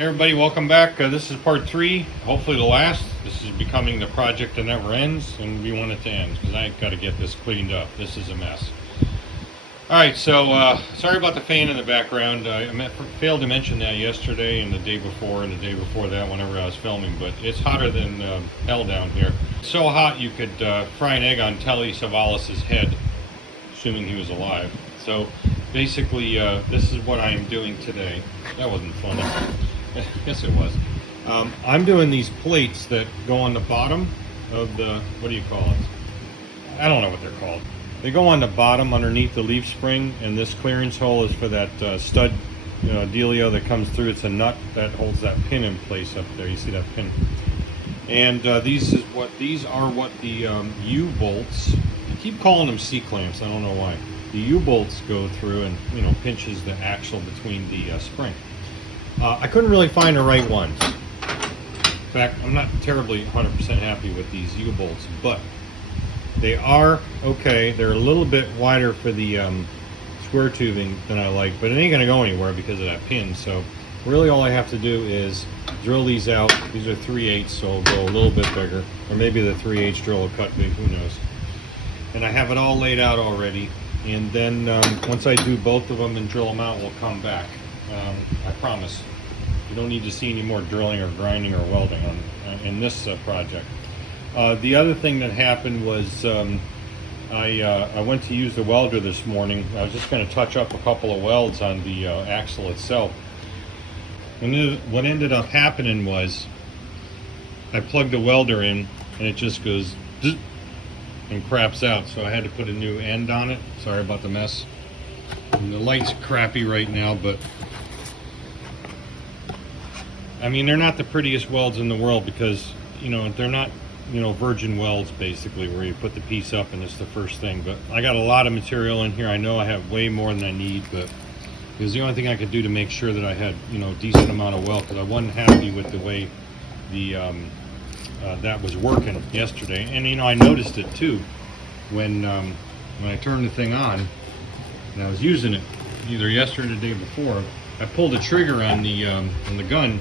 Hey everybody, welcome back. This is part 3, hopefully the last. This is becoming the project that never ends, and we want it to end because I got to get this cleaned up. This is a mess. Alright, so sorry about the fan in the background. I failed to mention that yesterday and the day before that whenever I was filming, but it's hotter than hell down here. So hot you could fry an egg on Telly Savalas's head, assuming he was alive. So basically, this is what I am doing today. That wasn't funny. Yes, it was. I'm doing these plates that go on the bottom of the, what do you call it? I don't know what they're called. They go on the bottom underneath the leaf spring, and this clearance hole is for that stud, dealio that comes through. It's a nut that holds that pin in place up there. You see that pin? And these are what the U-bolts. I keep calling them C-clamps. I don't know why. The U-bolts go through and pinches the axle between the spring. I couldn't really find the right ones. In fact, I'm not terribly 100% happy with these U-bolts, but they are okay. They're a little bit wider for the square tubing than I like, but it ain't going to go anywhere because of that pin. So really all I have to do is drill these out. These are 3/8, so it'll go a little bit bigger. Or maybe the 3/8 drill will cut big, who knows. And I have it all laid out already. And then once I do both of them and drill them out, we'll come back. I promise. You don't need to see any more drilling or grinding or welding in this project. The other thing that happened was I went to use the welder this morning. I was just going to touch up a couple of welds on the axle itself. And what ended up happening was I plugged the welder in and it just goes and craps out. So I had to put a new end on it. Sorry about the mess. And the light's crappy right now, but I mean, they're not the prettiest welds in the world because, they're not, virgin welds basically where you put the piece up and it's the first thing. But I got a lot of material in here. I know I have way more than I need, but it was the only thing I could do to make sure that I had, decent amount of weld because I wasn't happy with the way the that was working yesterday. And, I noticed it too when I turned the thing on and I was using it either yesterday or the day before. I pulled the trigger on the gun,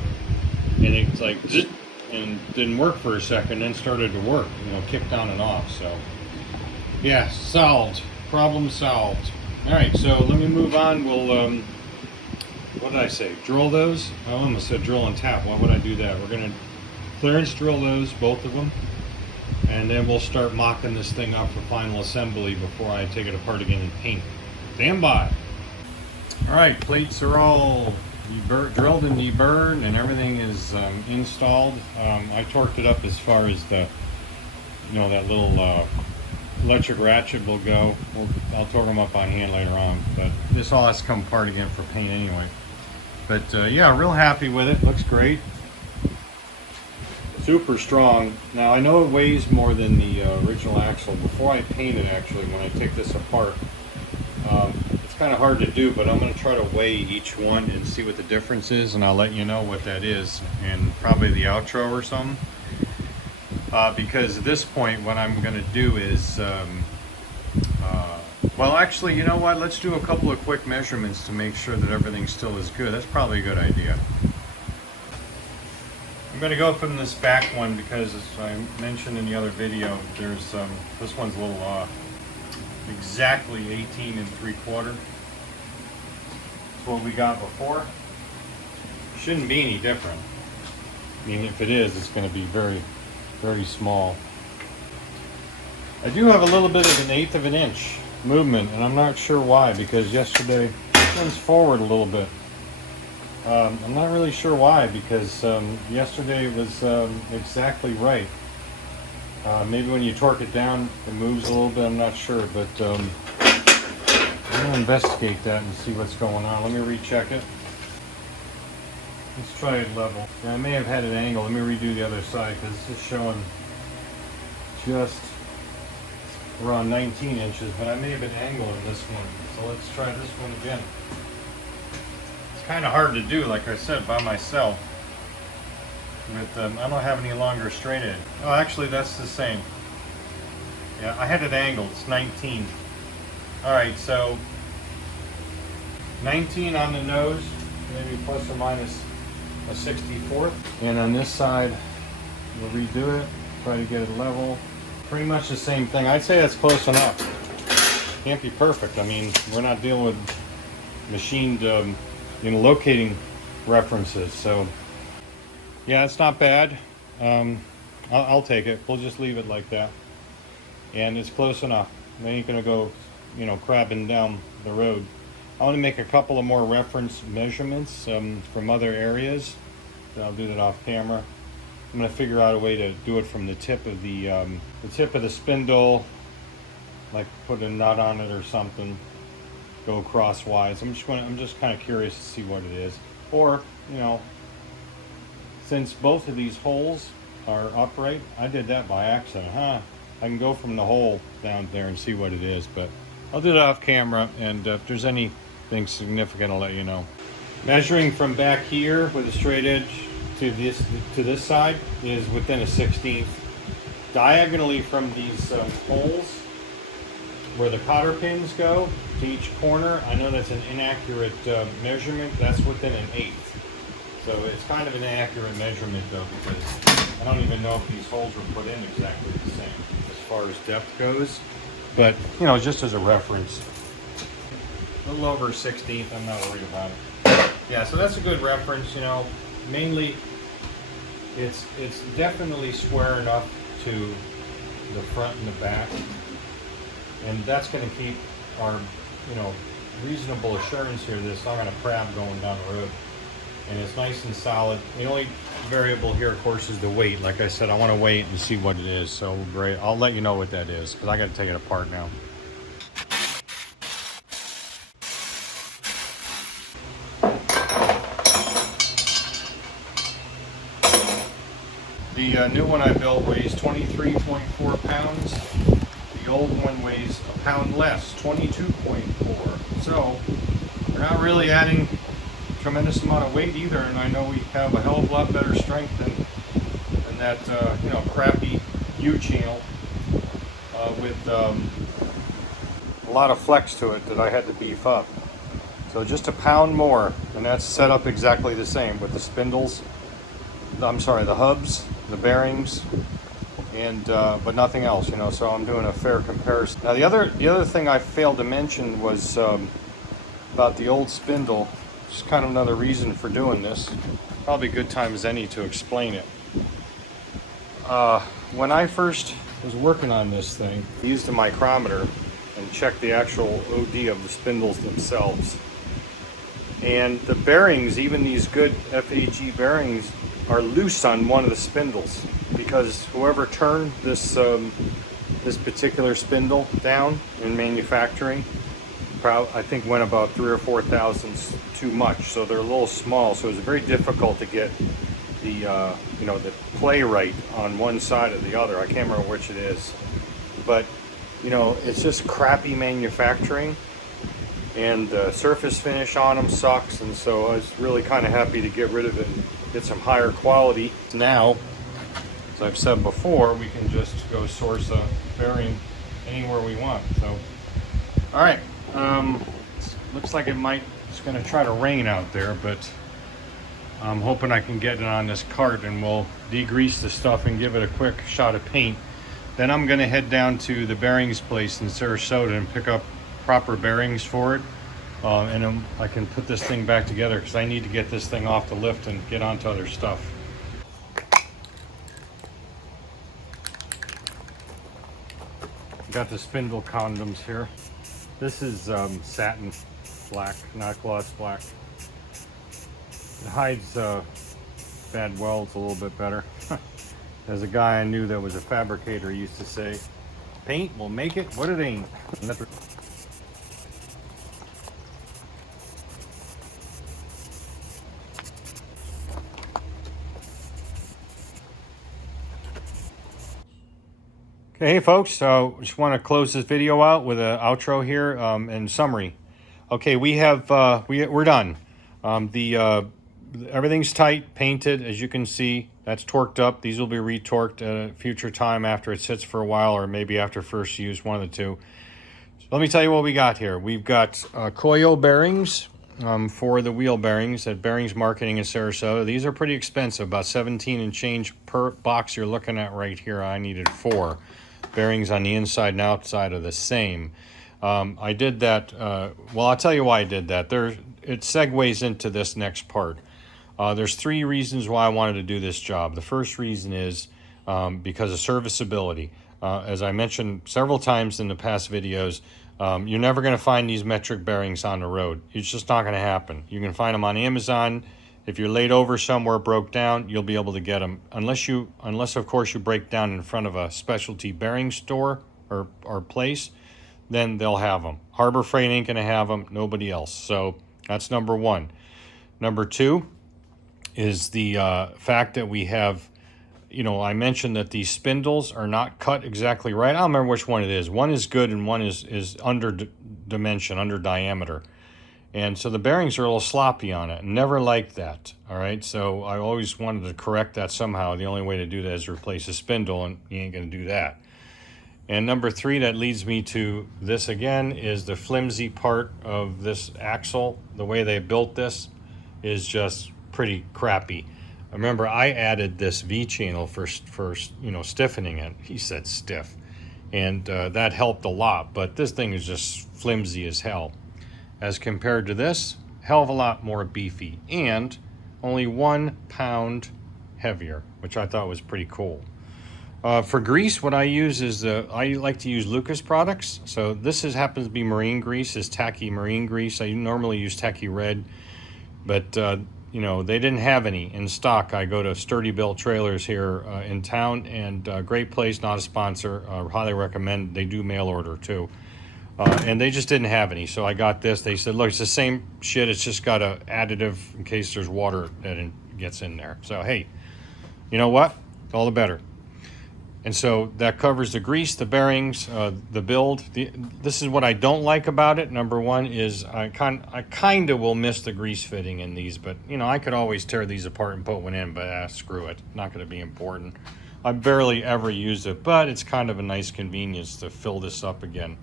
and it's like zzz, and didn't work for a second, then started to work. Kicked on and off. So yeah, solved. Problem solved. All right, so let me move on. We'll what did I say? Drill those? I almost said drill and tap. Why would I do that? We're gonna clearance drill those, both of them, and then we'll start mocking this thing up for final assembly before I take it apart again and paint. Stand by. Alright, plates are all drilled and deburred and everything is installed. I torqued it up as far as the, that little electric ratchet will go. I'll torque them up on hand later on, but this all has to come apart again for paint anyway. But yeah, real happy with it. Looks great. Super strong. Now I know it weighs more than the original axle. Before I paint it, actually, when I take this apart, kind of hard to do, but I'm going to try to weigh each one and see what the difference is, and I'll let you know what that is in probably the outro or something. Because at this point what I'm going to do is well, actually, you know what, let's do a couple of quick measurements to make sure that everything still is good. That's probably a good idea. I'm going to go from this back one because, as I mentioned in the other video, there's this one's a little off. Exactly 18 3/4. That's what we got before. Shouldn't be any different. I mean, if it is, it's going to be very, very small. I do have a little bit of 1/8 of an inch movement, and I'm not sure why, because yesterday it turns forward a little bit. I'm not really sure why, because yesterday it was exactly right. Maybe when you torque it down, it moves a little bit. I'm not sure, but I'm going to investigate that and see what's going on. Let me recheck it. Let's try it level. Now, I may have had an angle. Let me redo the other side because this is showing just around 19 inches, but I may have been angling this one. So let's try this one again. It's kind of hard to do, like I said, by myself. But I don't have any longer straight edge. Oh, actually, that's the same. Yeah, I had it angled. It's 19. All right, so 19 on the nose, maybe plus or minus a 64th. And on this side, we'll redo it, try to get it level. Pretty much the same thing. I'd say that's close enough. Can't be perfect. I mean, we're not dealing with machined, locating references. So, yeah, it's not bad. I'll take it. We'll just leave it like that. And it's close enough. I ain't gonna go, crabbing down the road. I want to make a couple of more reference measurements from other areas. I'll do that off camera. I'm going to figure out a way to do it from the tip of the spindle, like put a nut on it or something. Go crosswise. I'm just kind of curious to see what it is. Or, since both of these holes are upright, I did that by accident, huh? I can go from the hole down there and see what it is, but I'll do that off camera, and if there's anything significant, I'll let you know. Measuring from back here with a straight edge to this side is within a 1/16. Diagonally from these holes where the cotter pins go to each corner, I know that's an inaccurate measurement. That's within an 1/8. So it's kind of an inaccurate measurement though, because I don't even know if these holes were put in exactly the same as far as depth goes. But, just as a reference. A little over 1/16, I'm not worried about it. Yeah, so that's a good reference, mainly it's definitely square enough to the front and the back. And that's going to keep our, reasonable assurance here that it's not going to crab going down the road. And it's nice and solid. The only variable here, of course, is the weight. Like I said, I want to wait and see what it is. So great, I'll let you know what that is, because I got to take it apart now. The new one I built weighs 23.4 pounds. The old one weighs a pound less, 22.4. So we're not really adding tremendous amount of weight either, and I know we have a hell of a lot better strength than that crappy U-channel with a lot of flex to it that I had to beef up. So just a pound more, and that's set up exactly the same with the spindles. I'm sorry, the hubs, the bearings, and but nothing else. So I'm doing a fair comparison. Now the other thing I failed to mention was about the old spindle. Just kind of another reason for doing this. Probably a good time as any to explain it. When I first was working on this thing, I used a micrometer and checked the actual OD of the spindles themselves. And the bearings, even these good FAG bearings, are loose on one of the spindles, because whoever turned this particular spindle down in manufacturing, I think went about 3 or 4 thousandths too much. So they're a little small. So it's very difficult to get the the play right on one side or the other. I can't remember which it is, but it's just crappy manufacturing, and surface finish on them sucks. And so I was really kind of happy to get rid of it and get some higher quality. Now, as I've said before, we can just go source a bearing anywhere we want. So, all right. Looks like it's going to try to rain out there, but I'm hoping I can get it on this cart, and we'll degrease the stuff and give it a quick shot of paint. Then I'm going to head down to the bearings place in Sarasota and pick up proper bearings for it, and then I can put this thing back together, because I need to get this thing off the lift and get onto other stuff. Got the spindle condoms here. This is satin black, not gloss black. It hides bad welds a little bit better. There's a guy I knew that was a fabricator used to say, paint will make it what it ain't. Okay, hey folks, so just want to close this video out with an outro here and summary. Okay, we have we're done. Everything's tight, painted, as you can see. That's torqued up. These will be retorqued at a future time after it sits for a while, or maybe after first use, one of the two. So let me tell you what we got here. We've got coil bearings for the wheel bearings at Bearings Marketing in Sarasota. These are pretty expensive, about 17 and change per box you're looking at right here. I needed 4. Bearings on the inside and outside are the same. I did that, well, I'll tell you why I did that. It segues into this next part. There's 3 reasons why I wanted to do this job. The first reason is because of serviceability. As I mentioned several times in the past videos, you're never going to find these metric bearings on the road. It's just not going to happen. You can find them on Amazon. If you're laid over somewhere, broke down, you'll be able to get them. Unless of course you break down in front of a specialty bearing store or place, then they'll have them. Harbor Freight ain't going to have them. Nobody else. So that's number 1. Number 2 is the fact that we have, I mentioned that these spindles are not cut exactly right. I don't remember which one it is. One is good and one is under dimension, under diameter. And so the bearings are a little sloppy on it. Never liked that, all right? So I always wanted to correct that somehow. The only way to do that is replace a spindle, and you ain't going to do that. And number 3, that leads me to this again, is the flimsy part of this axle. The way they built this is just pretty crappy. Remember, I added this V-channel for stiffening it. He said stiff. And that helped a lot, but this thing is just flimsy as hell. As compared to this, hell of a lot more beefy, and only 1 pound heavier, which I thought was pretty cool. For grease, what I use is I like to use Lucas products. So this happens to be marine grease, is tacky marine grease. I normally use tacky red, but they didn't have any in stock. I go to Sturdy Built Trailers here in town, and great place, not a sponsor. Highly recommend. They do mail order too. And they just didn't have any, so I got this. They said, look, it's the same shit, it's just got an additive in case there's water that gets in there. So hey, you know what? All the better. And so that covers the grease, the bearings, the build. This is what I don't like about it. Number 1 is I kind of will miss the grease fitting in these, but I could always tear these apart and put one in, but screw it. Not going to be important. I barely ever use it, but it's kind of a nice convenience to fill this up again.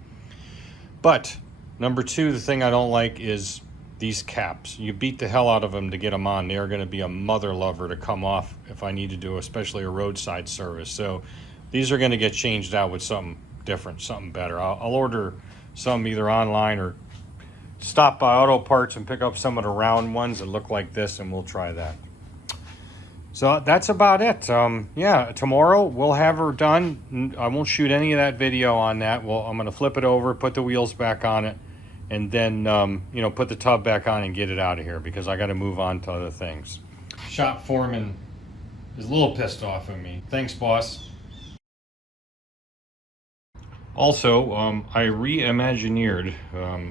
But number 2, the thing I don't like is these caps. You beat the hell out of them to get them on. They are going to be a mother lover to come off if I need to do especially a roadside service. So these are going to get changed out with something different, something better. I'll order some either online or stop by Auto Parts and pick up some of the round ones that look like this, and we'll try that. So that's about it. Yeah, tomorrow we'll have her done. I won't shoot any of that video on that. Well, I'm going to flip it over, put the wheels back on it, and then, put the tub back on and get it out of here because I got to move on to other things. Shop foreman is a little pissed off at me. Thanks, boss. Also, I reimagineered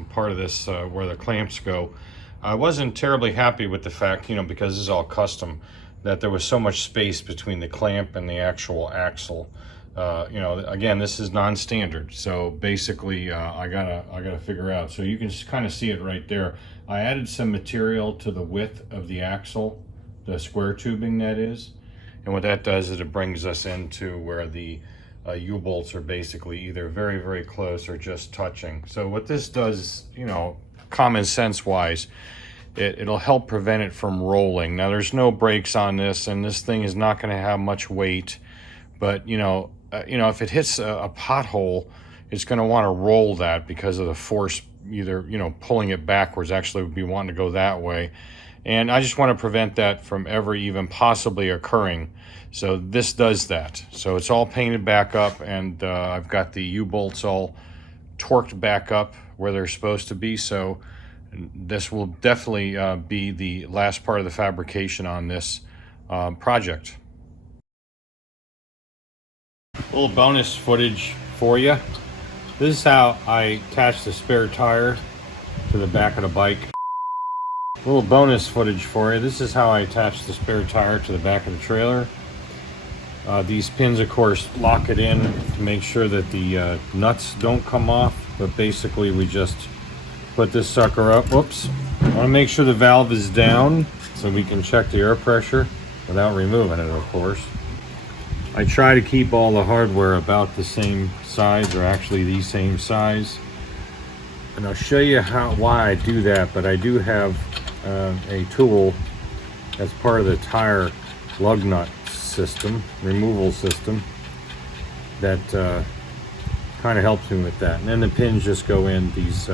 part of this where the clamps go. I wasn't terribly happy with the fact, because this is all custom, that there was so much space between the clamp and the actual axle. Again, this is non-standard, so basically I gotta figure out. So you can just kind of see it right there. I added some material to the width of the axle, the square tubing that is, and what that does is it brings us into where the U-bolts are basically either very, very close or just touching. So what this does, common sense wise, it'll help prevent it from rolling. Now there's no brakes on this, and this thing is not going to have much weight, but if it hits a pothole, it's going to want to roll that because of the force, either pulling it backwards. Actually would be wanting to go that way, and I just want to prevent that from ever even possibly occurring. So this does that. So it's all painted back up, and I've got the U-bolts all torqued back up where they're supposed to be. So this will definitely be the last part of the fabrication on this project. A little bonus footage for you. This is how I attach the spare tire to the back of the bike. A little bonus footage for you. This is how I attach the spare tire to the back of the trailer. These pins, of course, lock it in to make sure that the nuts don't come off, but basically we just put this sucker up. Whoops. I want to make sure the valve is down so we can check the air pressure without removing it, of course. I try to keep all the hardware about the same size, or actually the same size. And I'll show you why I do that, but I do have a tool as part of the tire lug nut system, removal system, that kind of helps me with that. And then the pins just go in, these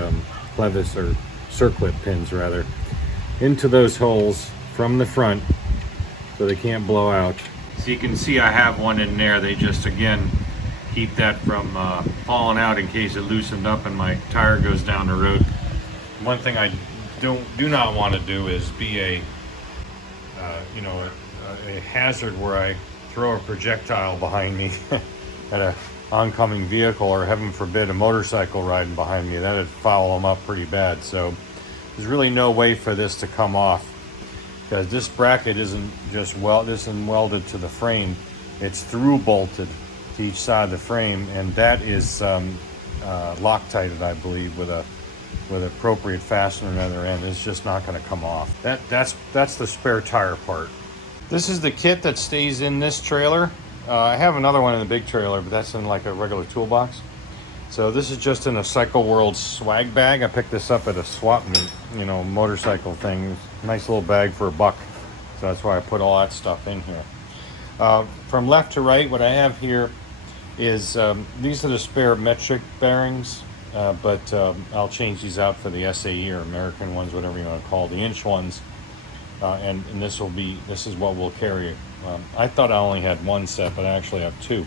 clevis or circlip pins rather, into those holes from the front so they can't blow out. So you can see I have one in there. They just, again, keep that from falling out in case it loosened up and my tire goes down the road. One thing I do not want to do is be a hazard where I throw a projectile behind me at a oncoming vehicle, or heaven forbid a motorcycle riding behind me. That would foul them up pretty bad. So there's really no way for this to come off, because this bracket isn't just welded to the frame, it's through bolted to each side of the frame, and that is Loctited, I believe, with appropriate fastener on the other end. It's just not going to come off. That's the spare tire part. This is the kit that stays in this trailer. I have another one in the big trailer, but that's in like a regular toolbox. So this is just in a Cycle World swag bag. I picked this up at a swap meet, motorcycle thing. Nice little bag for $1. So that's why I put all that stuff in here. From left to right, what I have here is, these are the spare metric bearings, but I'll change these out for the SAE or American ones, whatever you want to call the inch ones. And this is what we'll carry. I thought I only had one set, but I actually have two.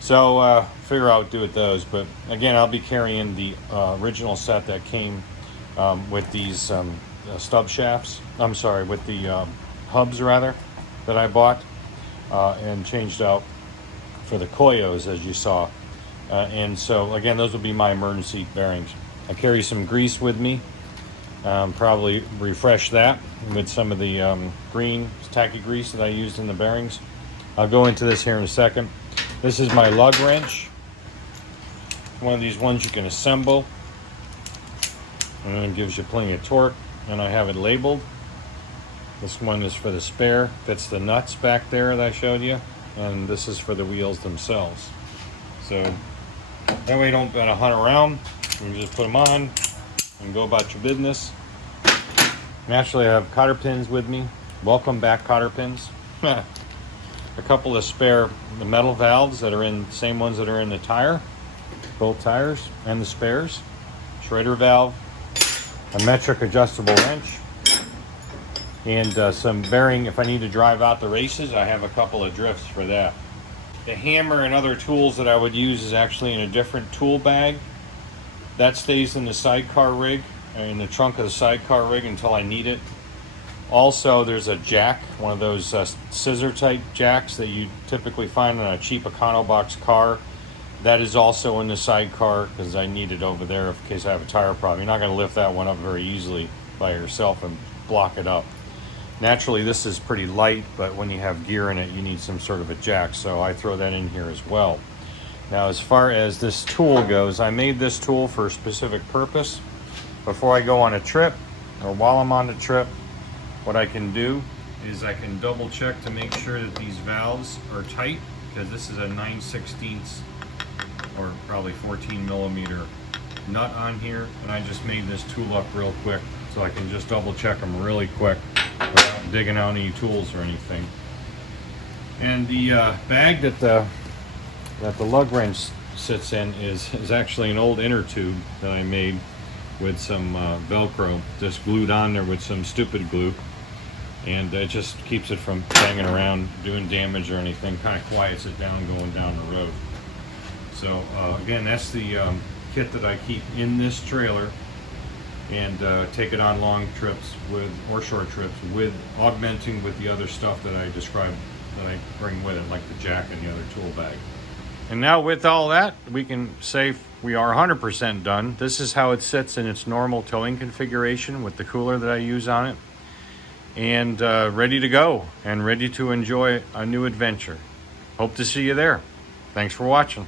So figure out do with those. But again, I'll be carrying the original set that came with these stub shafts. I'm sorry, with the hubs rather, that I bought and changed out for the Koyos, as you saw. And so again, those will be my emergency bearings. I carry some grease with me. Probably refresh that with some of the green tacky grease that I used in the bearings. I'll go into this here in a second. This is my lug wrench. One of these ones you can assemble, and it gives you plenty of torque. And I have it labeled. This one is for the spare, fits the nuts back there that I showed you, and this is for the wheels themselves. So that way you don't gotta hunt around. You just put them on and go about your business. Naturally, I have cotter pins with me. Welcome back, cotter pins. A couple of spare metal valves that are in, same ones that are in the tire, both tires and the spares. Schrader valve, a metric adjustable wrench, and some bearing. If I need to drive out the races, I have a couple of drifts for that. The hammer and other tools that I would use is actually in a different tool bag. That stays in the sidecar rig, in the trunk of the sidecar rig until I need it. Also, there's a jack, one of those scissor type jacks that you typically find on a cheap Econobox car. That is also in the sidecar because I need it over there in case I have a tire problem. You're not going to lift that one up very easily by yourself and block it up. Naturally, this is pretty light, but when you have gear in it, you need some sort of a jack, so I throw that in here as well. Now, as far as this tool goes, I made this tool for a specific purpose. Before I go on a trip, or while I'm on the trip, what I can do is I can double check to make sure that these valves are tight, because this is a 9/16 or probably 14 millimeter nut on here, and I just made this tool up real quick so I can just double check them really quick without digging out any tools or anything. And the bag that the lug wrench sits in is actually an old inner tube that I made with some Velcro just glued on there with some stupid glue, and it just keeps it from banging around, doing damage or anything, kind of quiets it down going down the road. So again, that's the kit that I keep in this trailer and take it on long trips or short trips with, augmenting with the other stuff that I described that I bring with it, like the jack and the other tool bag. And now with all that, we can say we are 100% done. This is how it sits in its normal towing configuration with the cooler that I use on it. And ready to go and ready to enjoy a new adventure. Hope to see you there. Thanks for watching.